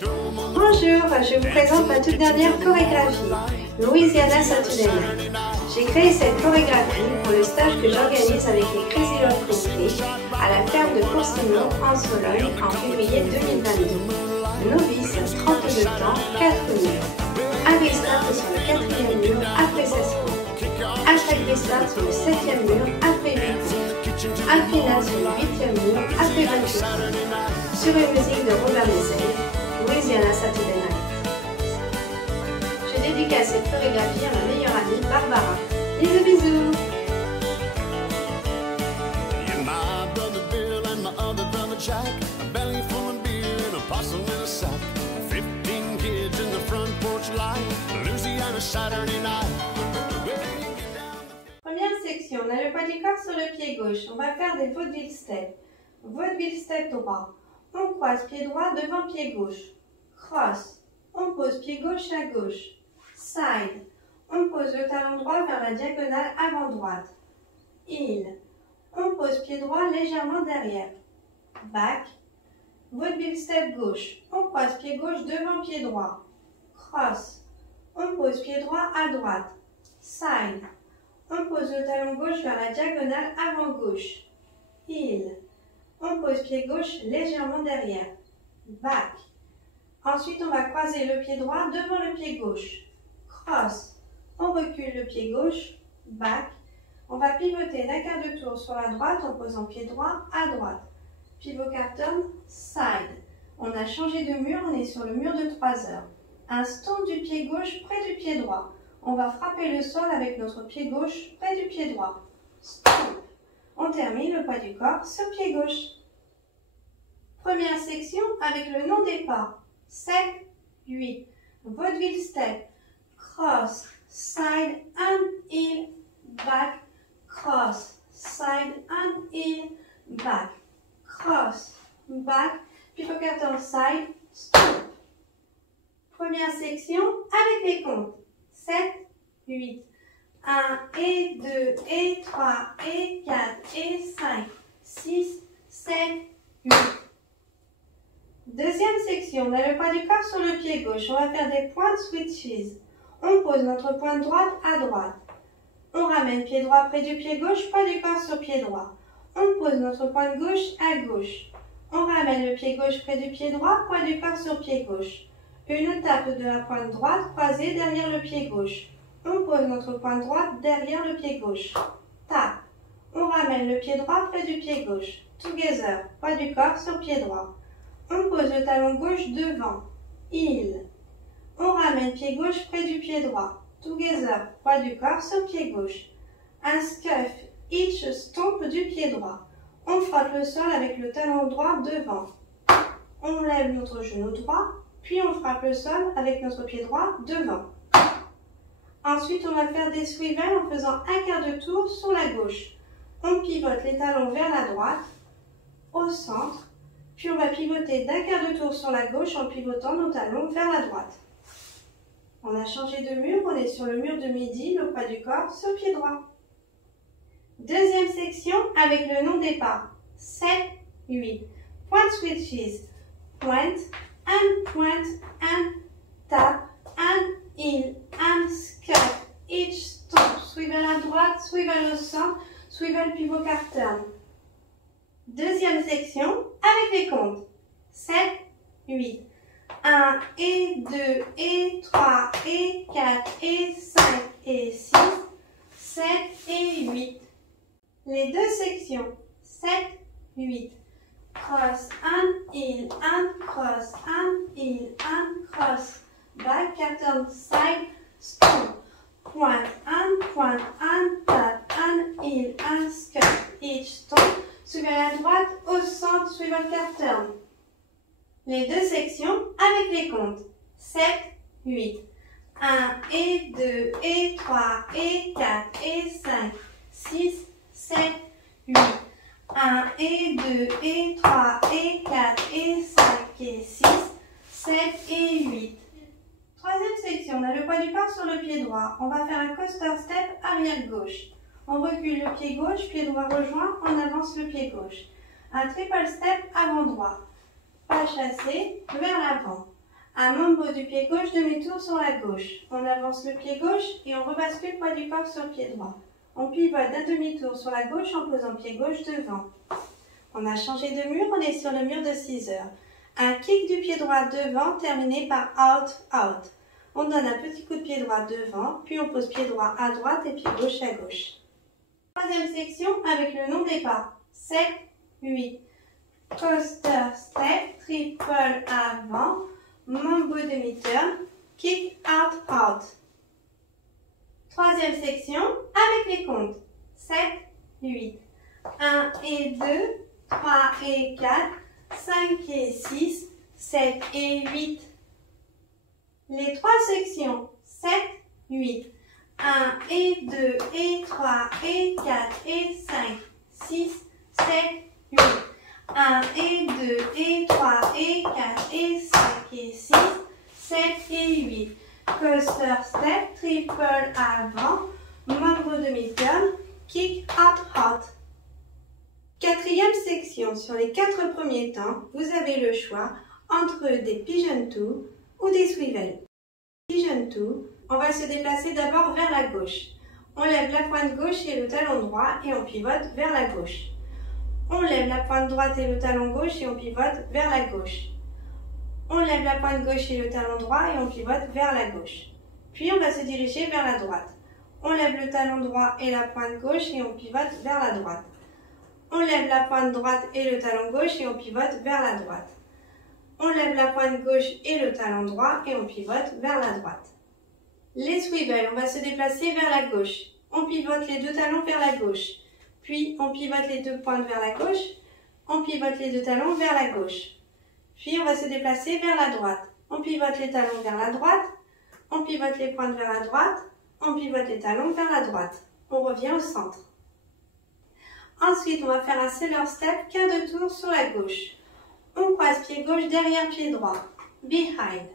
Bonjour, je vous présente ma toute dernière chorégraphie, Louisiana Saturday Night. J'ai créé cette chorégraphie pour le stage que j'organise avec les Crazy Love Company à la ferme de Courcimont en Sologne en février 2022. Novice, 32 temps, 4 murs. Un restart sur le 4e mur après 16 coups. À chaque restart sur le 7e mur après 8 coups. Un final sur le 8e mur après 28 coups. Sur une musique de Robert Mizell, Louisiana Saturday Night. Je dédicace cette chorégraphie à ma meilleure amie Barbara. Bisous bisous. Première section, on a le poids du corps sur le pied gauche. On va faire des vaudeville steps. Vaudeville step droit. On croise pied droit devant pied gauche. Cross. On pose pied gauche à gauche. Side. On pose le talon droit vers la diagonale avant droite. Heel. On pose pied droit légèrement derrière. Back. Vaudeville step gauche. On croise pied gauche devant pied droit. Cross. On pose pied droit à droite. Side. On pose le talon gauche vers la diagonale avant gauche. Heel. On pose pied gauche légèrement derrière. Back. Ensuite, on va croiser le pied droit devant le pied gauche. Cross. On recule le pied gauche. Back. On va pivoter d'un quart de tour sur la droite en posant pied droit à droite. Pivot quart turn, side. On a changé de mur, on est sur le mur de 3 heures. Un stomp du pied gauche près du pied droit. On va frapper le sol avec notre pied gauche près du pied droit. Stomp. On termine le poids du corps sur pied gauche. Première section avec le nom des pas. 7, 8. Vaudeville step. Cross, side and heel, back. Cross, side and heel, back. Cross, back. Pivot quart turn, side, stomp. Première section avec les comptes. 7, 8. 1 et 2 et 3 et 4 et 5, 6, 7, 8. Deuxième section, on a le poids du corps sur le pied gauche. On va faire des pointes switches. On pose notre pointe droite à droite. On ramène pied droit près du pied gauche, poids du corps sur pied droit. On pose notre pointe gauche à gauche. On ramène le pied gauche près du pied droit, poids du corps sur pied gauche. Une tape de la pointe droite croisée derrière le pied gauche. On pose notre pointe droite derrière le pied gauche. Tap. On ramène le pied droit près du pied gauche. Together. Poids du corps sur pied droit. On pose le talon gauche devant. Heel. On ramène pied gauche près du pied droit. Together. Poids du corps sur pied gauche. Un scuff. Each stomp du pied droit. On frotte le sol avec le talon droit devant. On lève notre genou droit. Puis on frappe le sol avec notre pied droit devant. Ensuite, on va faire des swivels en faisant un quart de tour sur la gauche. On pivote les talons vers la droite, au centre, puis on va pivoter d'un quart de tour sur la gauche en pivotant nos talons vers la droite. On a changé de mur, on est sur le mur de midi, le poids du corps sur pied droit. Deuxième section avec le nom des pas. 7, 8. Point switches. Point, and tap, and heel, and scuff, each stomp, swivel à droite, swivel au centre, swivel pivot quart turn. Deuxième section avec les comptes. 7, 8. 1 et 2 et 3 et 4 et 5 et 6, 7 et 8. Les deux sections. 7, 8. Cross and heel and cross and heel and cross. Back, quart turn, side, stomp. Point and tap and heel and scuff. Each stomp. Swivel à droite, au centre, swivel quart turn. Les deux sections avec les comptes. 7, 8. 1 et 2 et 3 et 4 et 5, 6, 7, 8. 1 et 2 et 3 et 4 et 5 et 6, 7 et 8. Troisième section, on a le poids du corps sur le pied droit. On va faire un coaster step arrière gauche. On recule le pied gauche, pied droit rejoint, on avance le pied gauche. Un triple step avant droit. Pas chassé, vers l'avant. Un membre du pied gauche, demi-tour sur la gauche. On avance le pied gauche et on rebascule poids du corps sur pied droit. On pivote d'un demi-tour sur la gauche en posant pied gauche devant. On a changé de mur, on est sur le mur de 6 heures. Un kick du pied droit devant terminé par out, out. On donne un petit coup de pied droit devant, puis on pose pied droit à droite et pied gauche à gauche. Troisième section avec le nom des pas. 7, 8. Coaster, step, triple avant, mambo demi-turn, kick out, out. Troisième section avec les comptes. 7, 8. 1 et 2, 3 et 4, 5 et 6, 7 et 8. Les trois sections. 7, 8. 1 et 2 et 3 et 4 et 5, 6, 7, 8. 1 et 2 et 3 et 4 et 5 et 6, 7 et 8. Coaster step, triple avant, membre demi-turn, kick out hot. Quatrième section. Sur les 4 premiers temps, vous avez le choix entre des pigeon toe ou des swivel. Pigeon toe, on va se déplacer d'abord vers la gauche. On lève la pointe gauche et le talon droit et on pivote vers la gauche. On lève la pointe droite et le talon gauche et on pivote vers la gauche. On lève la pointe gauche et le talon droit et on pivote vers la gauche. Puis on va se diriger vers la droite. On lève le talon droit et la pointe gauche et on pivote vers la droite. On lève la pointe droite et le talon gauche et on pivote vers la droite. On lève la pointe gauche et le talon droit et on pivote vers la droite. Les swivels, on va se déplacer vers la gauche. On pivote les deux talons vers la gauche. Puis on pivote les deux pointes vers la gauche. On pivote les deux talons vers la gauche. Puis on va se déplacer vers la droite. On pivote les talons vers la droite. On pivote les pointes vers la droite. On pivote les talons vers la droite. On revient au centre. Ensuite, on va faire un sailor step, quart de tour sur la gauche. On croise pied gauche derrière pied droit. Behind.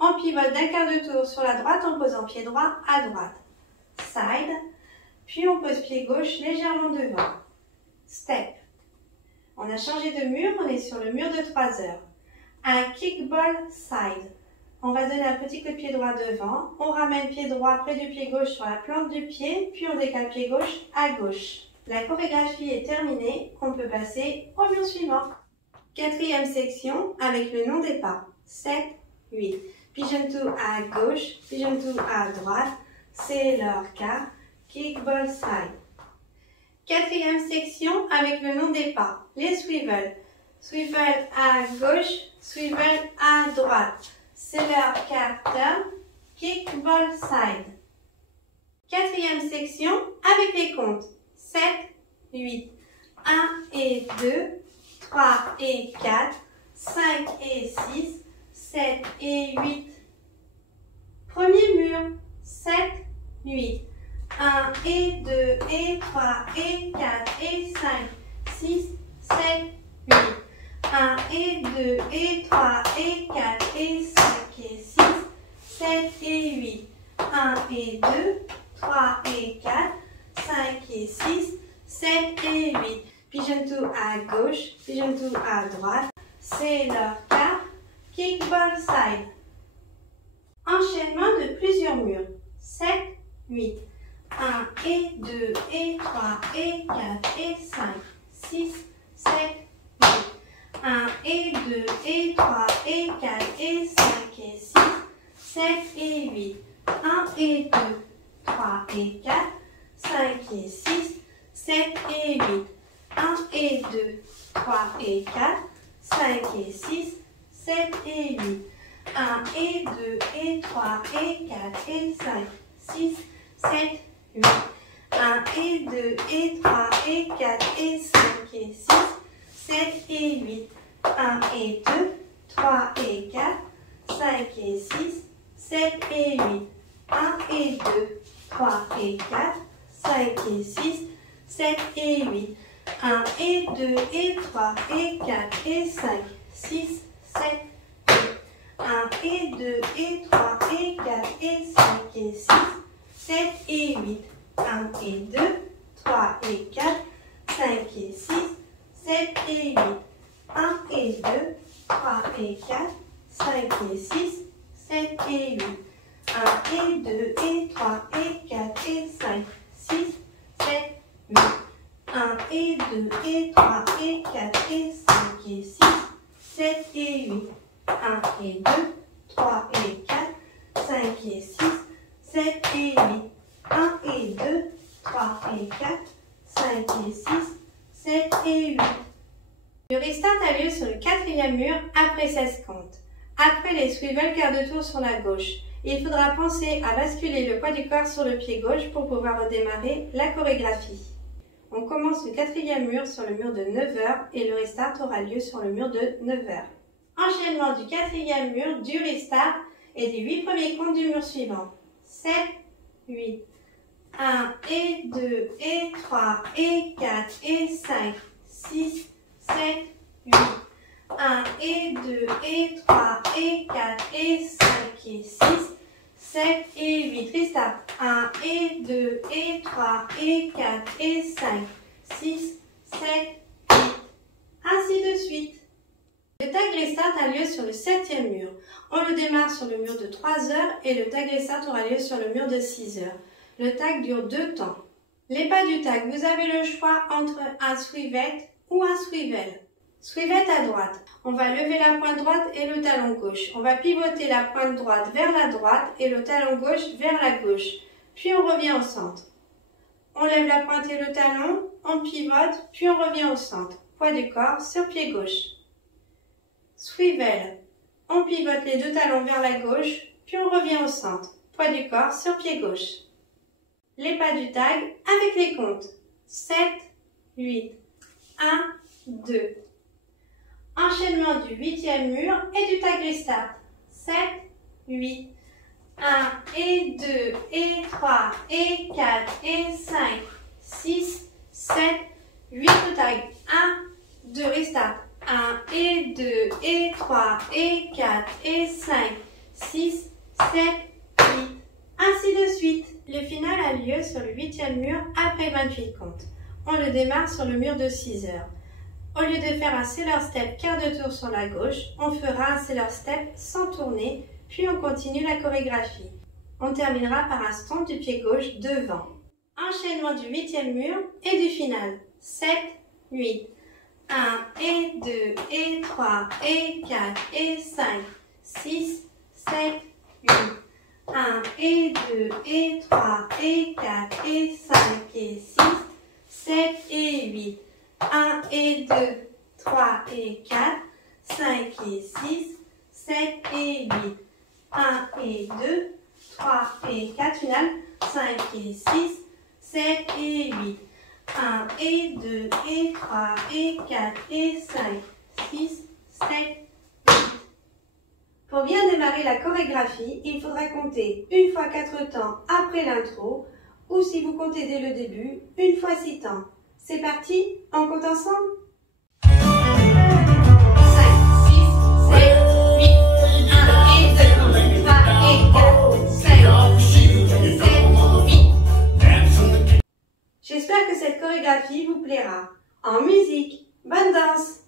On pivote d'un quart de tour sur la droite en posant pied droit à droite. Side. Puis on pose pied gauche légèrement devant. Step. On a changé de mur, on est sur le mur de 3 heures. Un kickball side. On va donner un petit coup de pied droit devant. On ramène pied droit près du pied gauche sur la plante du pied, puis on décale pied gauche à gauche. La chorégraphie est terminée, on peut passer au mur suivant. Quatrième section avec le nom des pas. 7, 8. Pigeon toe à gauche, pigeon toe à droite, sailor quart, kickball side. Quatrième section avec le nom des pas. Les swivels. Swivel à gauche, swivel à droite. Sailor quart turn, kickball side. Quatrième section avec les comptes. 7, 8. 1 et 2, 3 et 4, 5 et 6, 7 et 8. Premier mur. 7, 8. 1 et 2 et 3 et 4 et 5, 6, 7, 8. 1 et 2 et 3 et 4 et 5 et 6, 7 et 8. 1 et 2, 3 et 4, 5 et 6, 7 et 8. Pigeon toe à gauche, pigeon toe à droite, sailor quart, kickball side. Enchaînement de plusieurs murs. 7, 8. 1 et 2 et 3 et 4 et 5, 6, 7, 8. 1 et 2 et 3 et 4 et 5 et 6, 7 et 8. 1 et 2, 3 et 4, 5 et 6, 7 et 8. 1 et 2, 3 et 4, 5 et 6, 7 et 8. 1 et 2 et 3 et 4 et 5, 6, 7, 8. 1 et 2 et 3 et 4 et 5 et 6, 7 et 8. 1 et 2, 3 et 4, 5 et 6, 7 et 8. 1 et 2, 3 et 4, 5 et 6, 7 et 8. 1 et 2 et 3 et 4 et 5, 6, 7, 8. 1 et 2 et 3 et 4 et 5 et 6, 7 et 8. 1 et 2, 3 et 4, 5 et 6, 7 et 8. 1 et 2, 3 et 4, 5 et 6, et 2 et 3 et 4 et 5 et 6, 7 et 8. 1 et 2, 3 et 4, 5 et 6, 7 et 8. 1 et 2, 3 et 4, 5 et 6, 7 et 8. Le restart a lieu sur le quatrième mur après 16 comptes. Après les swivel quart de tour sur la gauche, il faudra penser à basculer le poids du corps sur le pied gauche pour pouvoir redémarrer la chorégraphie. On commence le quatrième mur sur le mur de 9h et le restart aura lieu sur le mur de 9h. Enchaînement du quatrième mur, du restart et des 8 premiers comptes du mur suivant. 7, 8. 1 et 2 et 3 et 4 et 5, 6, 7, 8. 1 et 2 et 3 et 4 et 5 et 6, 7 et 8. Restart. 1 et 2 et 3 et 4 et 5, 6, 7, 8. Ainsi de suite. Le tag restart a lieu sur le 7e mur. On le démarre sur le mur de 3h et le tag restart aura lieu sur le mur de 6h. Le tag dure 2 temps. Les pas du tag, vous avez le choix entre un swivet ou un swivel. Swivet à droite. On va lever la pointe droite et le talon gauche. On va pivoter la pointe droite vers la droite et le talon gauche vers la gauche. Puis on revient au centre. On lève la pointe et le talon, on pivote, puis on revient au centre. Poids du corps sur pied gauche. Swivel. On pivote les deux talons vers la gauche, puis on revient au centre. Poids du corps sur pied gauche. Les pas du tag avec les comptes. 7, 8, 1, 2. Enchaînement du 8e mur et du tag restart. 7, 8, 1 et 2 et 3 et 4 et 5, 6, 7, 8 au tag. 1, 2 restart. 1 et 2 et 3 et 4 et 5, 6, 7, 8. Ainsi de suite. Le final a lieu sur le 8e mur après 28 comptes. On le démarre sur le mur de 6h. Au lieu de faire un sailor step quart de tour sur la gauche, on fera un sailor step sans tourner, puis on continue la chorégraphie. On terminera par un stomp du pied gauche devant. Enchaînement du 8e mur et du final. 7, 8. 1 et 2 et 3 et 4 et 5, 6, 7, 8. 1 et 2 et 3 et 4 et 5 et 6, 7 et 8. 1 et 2, 3 et 4, 5 et 6, 7 et 8. 1 et 2, 3 et 4, final, 5 et 6, 7 et 8. 1 et 2 et 3 et 4 et 5, 6, 7, 8. Pour bien démarrer la chorégraphie, il faudra compter une fois 4 temps après l'intro, ou si vous comptez dès le début, une fois 6 temps. C'est parti, on compte ensemble. 5, 6, 7, 8, 1 et 2, 3 et 4, 5, 6, 7, 8. J'espère que cette chorégraphie vous plaira. En musique, bonne danse!